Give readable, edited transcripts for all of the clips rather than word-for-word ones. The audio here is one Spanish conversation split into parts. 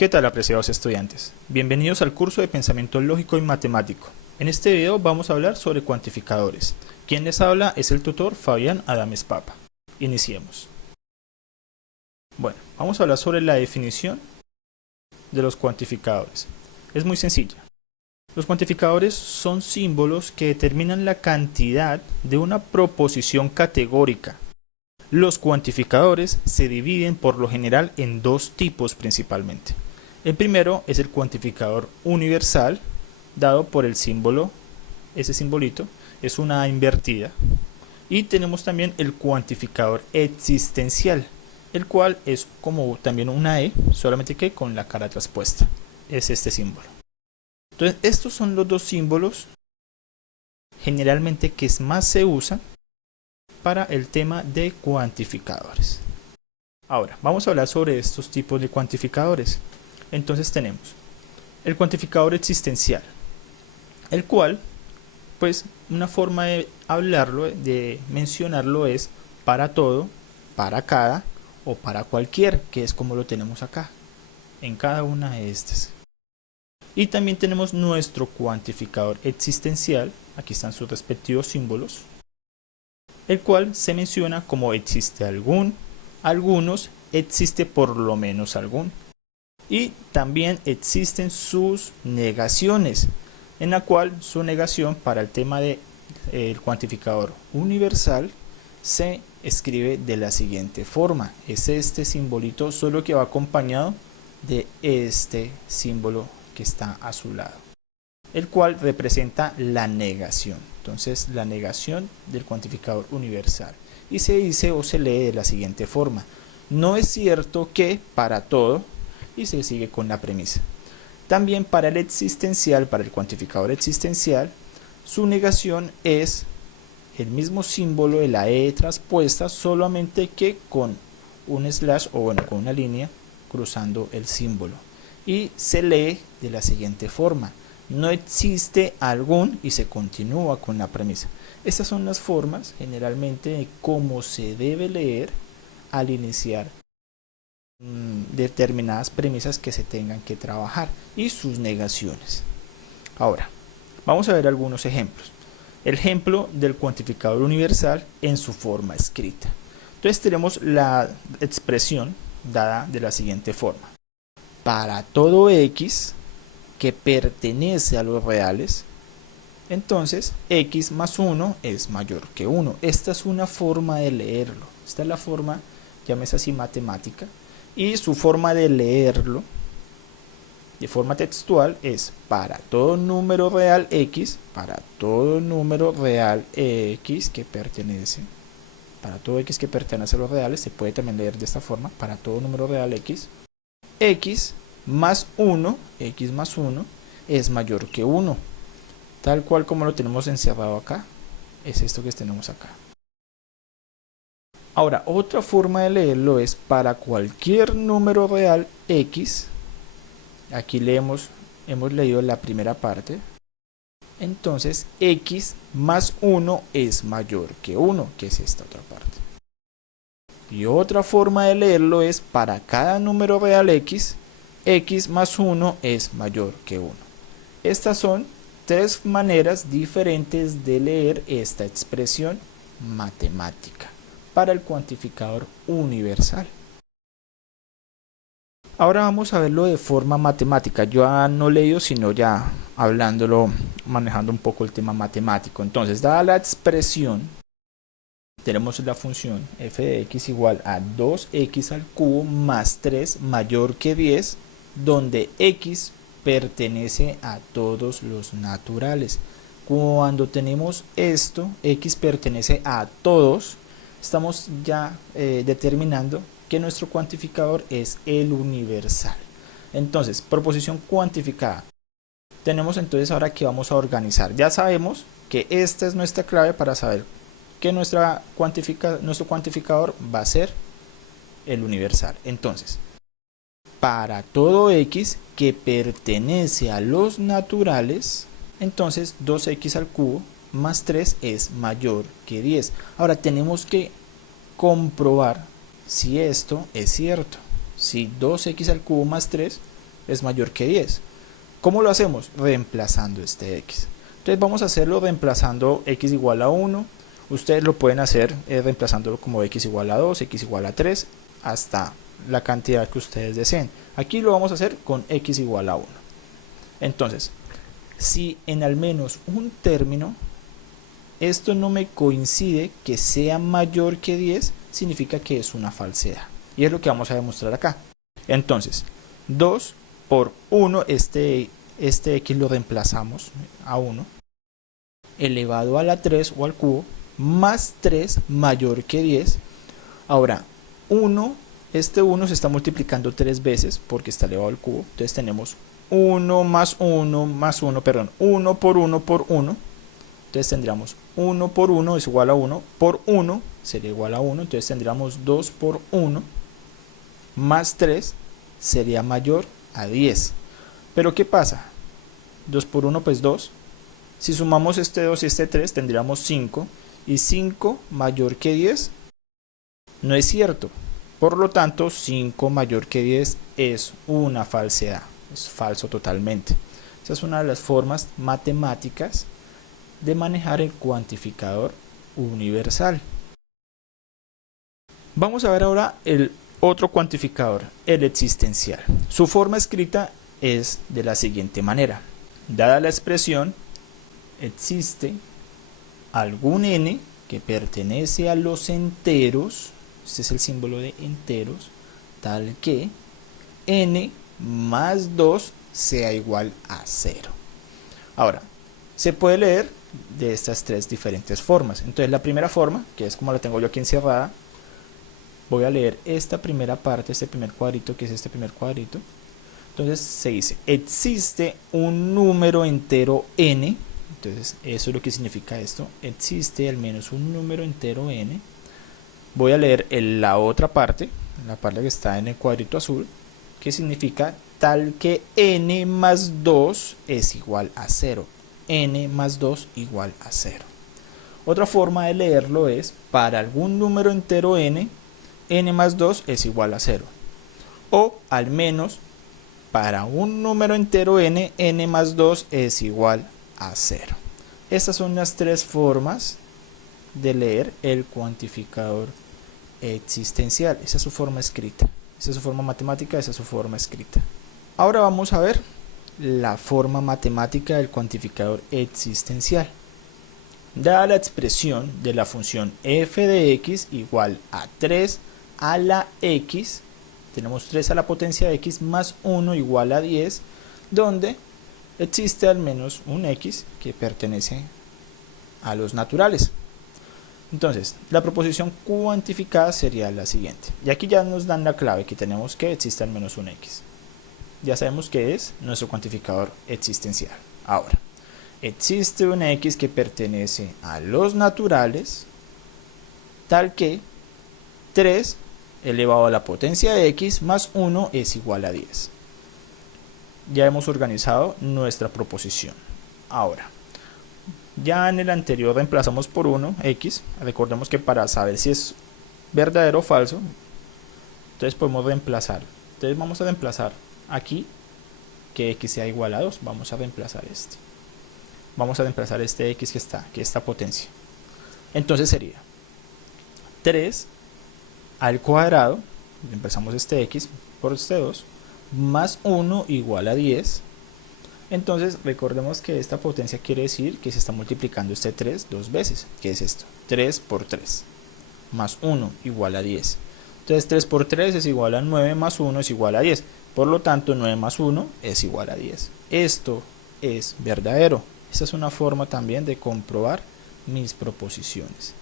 ¿Qué tal, apreciados estudiantes? Bienvenidos al curso de Pensamiento Lógico y Matemático. En este video vamos a hablar sobre cuantificadores. Quien les habla es el tutor Fabián Adames Papa. Iniciemos. Bueno, vamos a hablar sobre la definición de los cuantificadores. Es muy sencilla. Los cuantificadores son símbolos que determinan la cantidad de una proposición categórica. Los cuantificadores se dividen por lo general en dos tipos principalmente. El primero es el cuantificador universal, dado por el símbolo, ese simbolito es una A invertida. Y tenemos también el cuantificador existencial, el cual es como también una E, solamente que con la cara traspuesta. Es este símbolo. Entonces, estos son los dos símbolos generalmente que más se usan para el tema de cuantificadores. Ahora, vamos a hablar sobre estos tipos de cuantificadores. Entonces tenemos el cuantificador existencial, el cual, pues, una forma de hablarlo, de mencionarlo es para todo, para cada o para cualquier, que es como lo tenemos acá, en cada una de estas. Y también tenemos nuestro cuantificador existencial, aquí están sus respectivos símbolos, el cual se menciona como existe algún, algunos, existe por lo menos algún. Y también existen sus negaciones, en la cual su negación para el tema del cuantificador universal se escribe de la siguiente forma. Es este simbolito, solo que va acompañado de este símbolo que está a su lado, el cual representa la negación. Entonces, la negación del cuantificador universal. Y se dice o se lee de la siguiente forma: no es cierto que para todo, y se sigue con la premisa. También para el existencial, para el cuantificador existencial, su negación es el mismo símbolo de la E traspuesta, solamente que con un slash o bueno, con una línea cruzando el símbolo. Y se lee de la siguiente forma: no existe algún, y se continúa con la premisa. Estas son las formas generalmente de cómo se debe leer al iniciar determinadas premisas que se tengan que trabajar y sus negaciones. Ahora, vamos a ver algunos ejemplos. El ejemplo del cuantificador universal en su forma escrita. Entonces tenemos la expresión dada de la siguiente forma: para todo x que pertenece a los reales, entonces x más 1 es mayor que 1. Esta es una forma de leerlo. Esta es la forma, llámese así, matemática. Y su forma de leerlo de forma textual es: para todo número real x, para todo número real x que pertenece, para todo x que pertenece a los reales, se puede también leer de esta forma: para todo número real x, x más 1 es mayor que 1, tal cual como lo tenemos encerrado acá. Es esto que tenemos acá. Ahora, otra forma de leerlo es: para cualquier número real x, aquí hemos leído la primera parte, entonces x más 1 es mayor que 1, que es esta otra parte. Y otra forma de leerlo es: para cada número real x, x más 1 es mayor que 1. Estas son tres maneras diferentes de leer esta expresión matemática para el cuantificador universal. Ahora vamos a verlo de forma matemática. Yo no leído, sino ya hablándolo, manejando un poco el tema matemático. Entonces, dada la expresión, tenemos la función f de x igual a 2x al cubo más 3 mayor que 10, donde x pertenece a todos los naturales. Cuando tenemos esto, x pertenece a todos, estamos ya determinando que nuestro cuantificador es el universal. Entonces, proposición cuantificada. Tenemos entonces ahora que vamos a organizar. Ya sabemos que esta es nuestra clave para saber que nuestro cuantificador va a ser el universal. Entonces, para todo x que pertenece a los naturales, entonces 2x al cubo más 3 es mayor que 10. Ahora tenemos que comprobar si esto es cierto. Si 2x al cubo más 3 es mayor que 10. ¿Cómo lo hacemos? Reemplazando este x. Entonces vamos a hacerlo reemplazando x igual a 1. Ustedes lo pueden hacer reemplazándolo como x igual a 2, x igual a 3, hasta la cantidad que ustedes deseen. Aquí lo vamos a hacer con x igual a 1. Entonces, si en al menos un término esto no me coincide que sea mayor que 10, significa que es una falsedad. Y es lo que vamos a demostrar acá. Entonces, 2 por 1, este x lo reemplazamos a 1, elevado a la 3 o al cubo, más 3 mayor que 10. Ahora, 1, este 1 se está multiplicando 3 veces porque está elevado al cubo. Entonces tenemos 1 más 1 más 1, perdón, 1 por 1 por 1. Entonces tendríamos 1 por 1 es igual a 1, por 1 sería igual a 1. Entonces tendríamos 2 por 1 más 3 sería mayor a 10. Pero ¿qué pasa? 2 por 1 pues 2. Si sumamos este 2 y este 3 tendríamos 5. Y 5 mayor que 10 no es cierto. Por lo tanto 5 mayor que 10 es una falsedad. Es falso totalmente. Esa es una de las formas matemáticas de manejar el cuantificador universal. Vamos a ver ahora el otro cuantificador, el existencial. Su forma escrita es de la siguiente manera. Dada la expresión, existe algún n que pertenece a los enteros, este es el símbolo de enteros, tal que n más 2 sea igual a 0. Ahora, se puede leer de estas tres diferentes formas. Entonces la primera forma, que es como la tengo yo aquí encerrada, voy a leer esta primera parte, este primer cuadrito, que es este primer cuadrito. Entonces se dice, existe un número entero n. Entonces eso es lo que significa esto, existe al menos un número entero n. Voy a leer la otra parte, la parte que está en el cuadrito azul, que significa tal que n más 2 es igual a 0. N más 2 igual a 0. Otra forma de leerlo es, para algún número entero n, n más 2 es igual a 0. O al menos, para un número entero n, n más 2 es igual a 0. Estas son las tres formas de leer el cuantificador existencial. Esa es su forma escrita. Esa es su forma matemática, esa es su forma escrita. Ahora vamos a ver la forma matemática del cuantificador existencial. Dada la expresión de la función f de x igual a 3 a la x, tenemos 3 a la potencia de x más 1 igual a 10, donde existe al menos un x que pertenece a los naturales. Entonces, la proposición cuantificada sería la siguiente. Y aquí ya nos dan la clave, que tenemos que existe al menos un x. Ya sabemos que es nuestro cuantificador existencial. Ahora, existe un x que pertenece a los naturales, tal que 3 elevado a la potencia de x más 1 es igual a 10. Ya hemos organizado nuestra proposición. Ahora, ya en el anterior reemplazamos por 1 x. Recordemos que para saber si es verdadero o falso, entonces podemos reemplazar. Entonces vamos a reemplazar aquí que x sea igual a 2. Vamos a reemplazar este. Vamos a reemplazar este x que está, que esta potencia. Entonces sería 3 al cuadrado, reemplazamos este x por este 2, más 1 igual a 10. Entonces recordemos que esta potencia quiere decir que se está multiplicando este 3 dos veces. ¿Qué es esto? 3 por 3, más 1 igual a 10. Entonces 3 por 3 es igual a 9 más 1 es igual a 10. Por lo tanto 9 más 1 es igual a 10. Esto es verdadero. Esta es una forma también de comprobar mis proposiciones.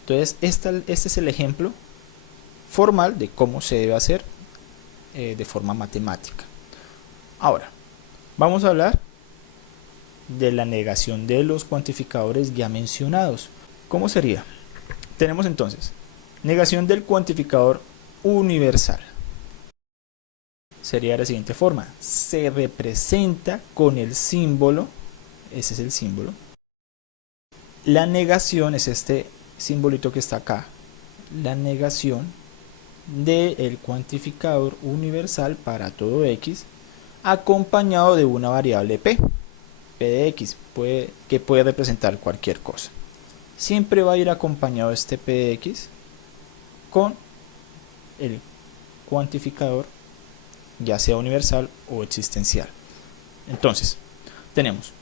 Entonces este es el ejemplo formal de cómo se debe hacer de forma matemática. Ahora, vamos a hablar de la negación de los cuantificadores ya mencionados. ¿Cómo sería? Tenemos entonces negación del cuantificador universal. Sería de la siguiente forma. Se representa con el símbolo, ese es el símbolo. La negación es este simbolito que está acá. La negación del cuantificador universal para todo x acompañado de una variable p de x, que puede representar cualquier cosa. Siempre va a ir acompañado este p de x con el cuantificador, ya sea universal o existencial. Entonces, tenemos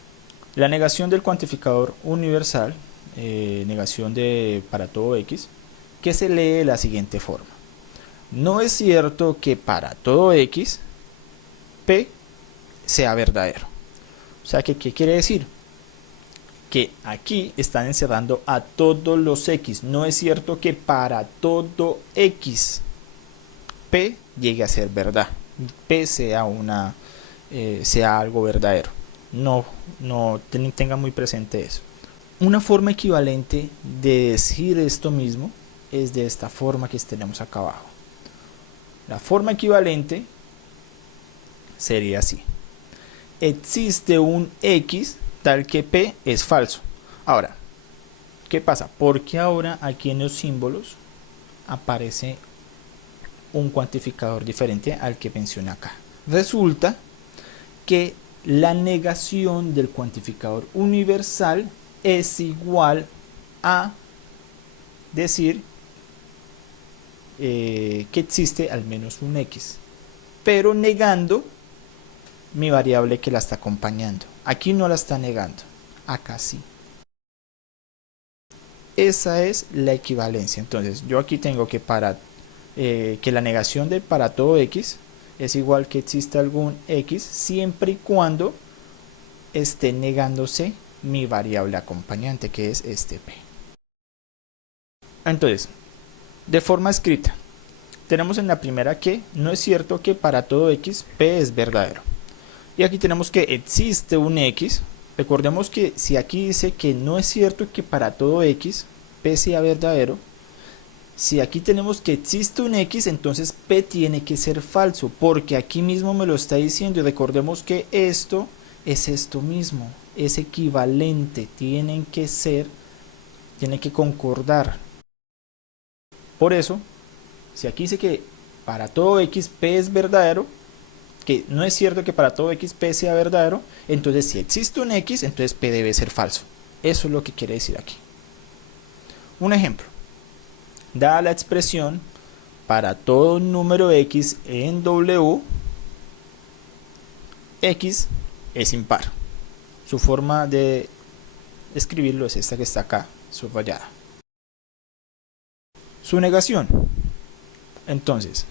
la negación del cuantificador universal, negación para todo x, que se lee de la siguiente forma. No es cierto que para todo x, p sea verdadero. O sea, ¿qué quiere decir? Que aquí están encerrando a todos los x. No es cierto que para todo x, p llegue a ser verdad. P sea algo verdadero. No tengan muy presente eso. Una forma equivalente de decir esto mismo es de esta forma que tenemos acá abajo. La forma equivalente sería así. Existe un x tal que p es falso. Ahora, ¿qué pasa? Porque ahora aquí en los símbolos aparece un cuantificador diferente al que mencioné acá. Resulta que la negación del cuantificador universal es igual a decir que existe al menos un x, pero negando mi variable que la está acompañando. Aquí no la está negando, acá sí. Esa es la equivalencia. Entonces yo aquí tengo que que la negación de para todo x es igual que existe algún x siempre y cuando esté negándose mi variable acompañante, que es este p. Entonces, de forma escrita, tenemos en la primera que no es cierto que para todo x p es verdadero. Y aquí tenemos que existe un x. Recordemos que si aquí dice que no es cierto que para todo x p sea verdadero, si aquí tenemos que existe un x, entonces p tiene que ser falso, porque aquí mismo me lo está diciendo. Y recordemos que esto es esto mismo, es equivalente, tiene que concordar. Por eso, si aquí dice que para todo x p es verdadero, que no es cierto que para todo x p sea verdadero, entonces si existe un x, entonces p debe ser falso. Eso es lo que quiere decir aquí. Un ejemplo. Dada la expresión para todo número x en W, x es impar. Su forma de escribirlo es esta que está acá, subrayada. Su negación. Entonces,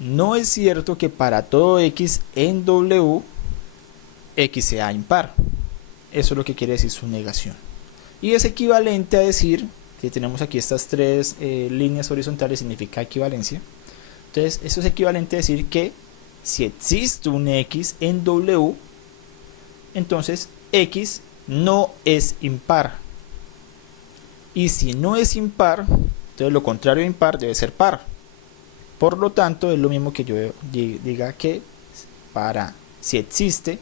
no es cierto que para todo x en W, x sea impar. Eso es lo que quiere decir su negación. Y es equivalente a decir que tenemos aquí estas tres líneas horizontales, significa equivalencia. Entonces, eso es equivalente a decir que si existe un x en W, entonces x no es impar. Y si no es impar, entonces lo contrario de impar debe ser par. Por lo tanto, es lo mismo que yo diga que si existe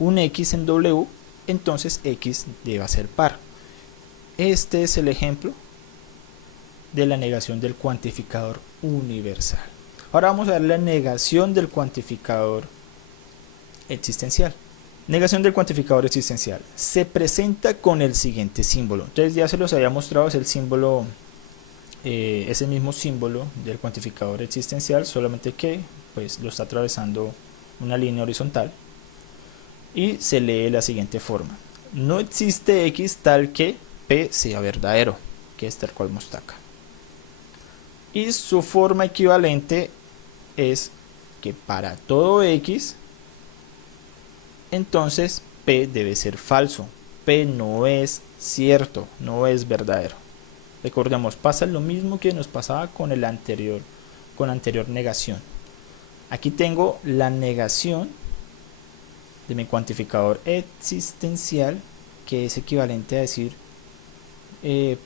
un x en W, entonces x debe ser par. Este es el ejemplo de la negación del cuantificador universal. Ahora vamos a ver la negación del cuantificador existencial. Negación del cuantificador existencial. Se presenta con el siguiente símbolo. Entonces ya se los había mostrado, es el símbolo, ese mismo símbolo del cuantificador existencial, solamente que pues lo está atravesando una línea horizontal. Y se lee de la siguiente forma. No existe x tal que p sea verdadero, que es tal cual muestra acá. Y su forma equivalente es que para todo x, entonces p debe ser falso. P no es cierto, no es verdadero. Recordemos, pasa lo mismo que nos pasaba con la anterior negación. Aquí tengo la negación de mi cuantificador existencial, que es equivalente a decir que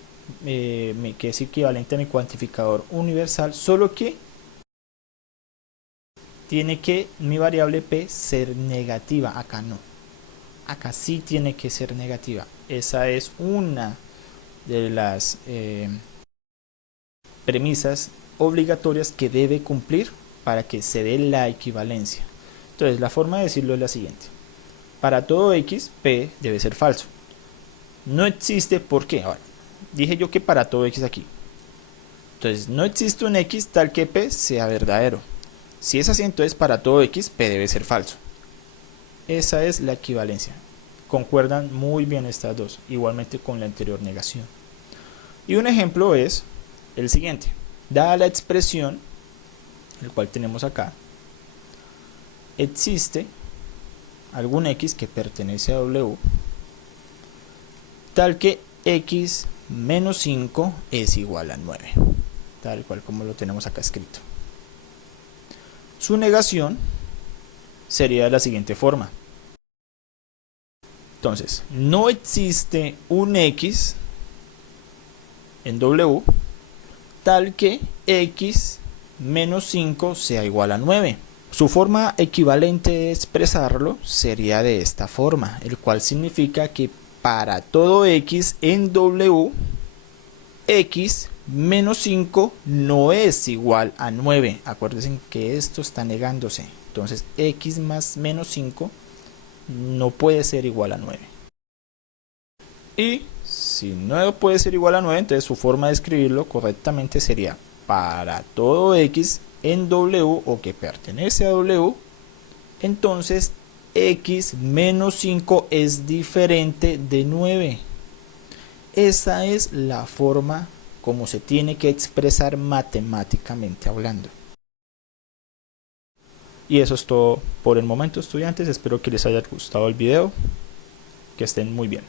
es equivalente a mi cuantificador universal, solo que tiene que mi variable p ser negativa. Acá no, acá sí tiene que ser negativa. Esa es una de las premisas obligatorias que debe cumplir para que se dé la equivalencia. Entonces la forma de decirlo es la siguiente. Para todo x, p debe ser falso. No existe, ¿por qué? Ahora, dije yo que para todo x aquí. Entonces no existe un x tal que p sea verdadero. Si es así, entonces para todo x, p debe ser falso. Esa es la equivalencia. Concuerdan muy bien estas dos, igualmente con la anterior negación. Y un ejemplo es el siguiente. Dada la expresión, el cual tenemos acá, existe algún x que pertenece a w, tal que x menos 5 es igual a 9, tal cual como lo tenemos acá escrito. Su negación sería de la siguiente forma. Entonces, no existe un x en w tal que x menos 5 sea igual a 9. Su forma equivalente de expresarlo sería de esta forma, el cual significa que para todo x en w, x menos 5 no es igual a 9. Acuérdense que esto está negándose. Entonces x más menos 5 no puede ser igual a 9. Y si no puede ser igual a 9, entonces su forma de escribirlo correctamente sería para todo x en w o que pertenece a w, entonces x menos 5 es diferente de 9. Esa es la forma como se tiene que expresar matemáticamente hablando. Y eso es todo por el momento, estudiantes. Espero que les haya gustado el video. Que estén muy bien.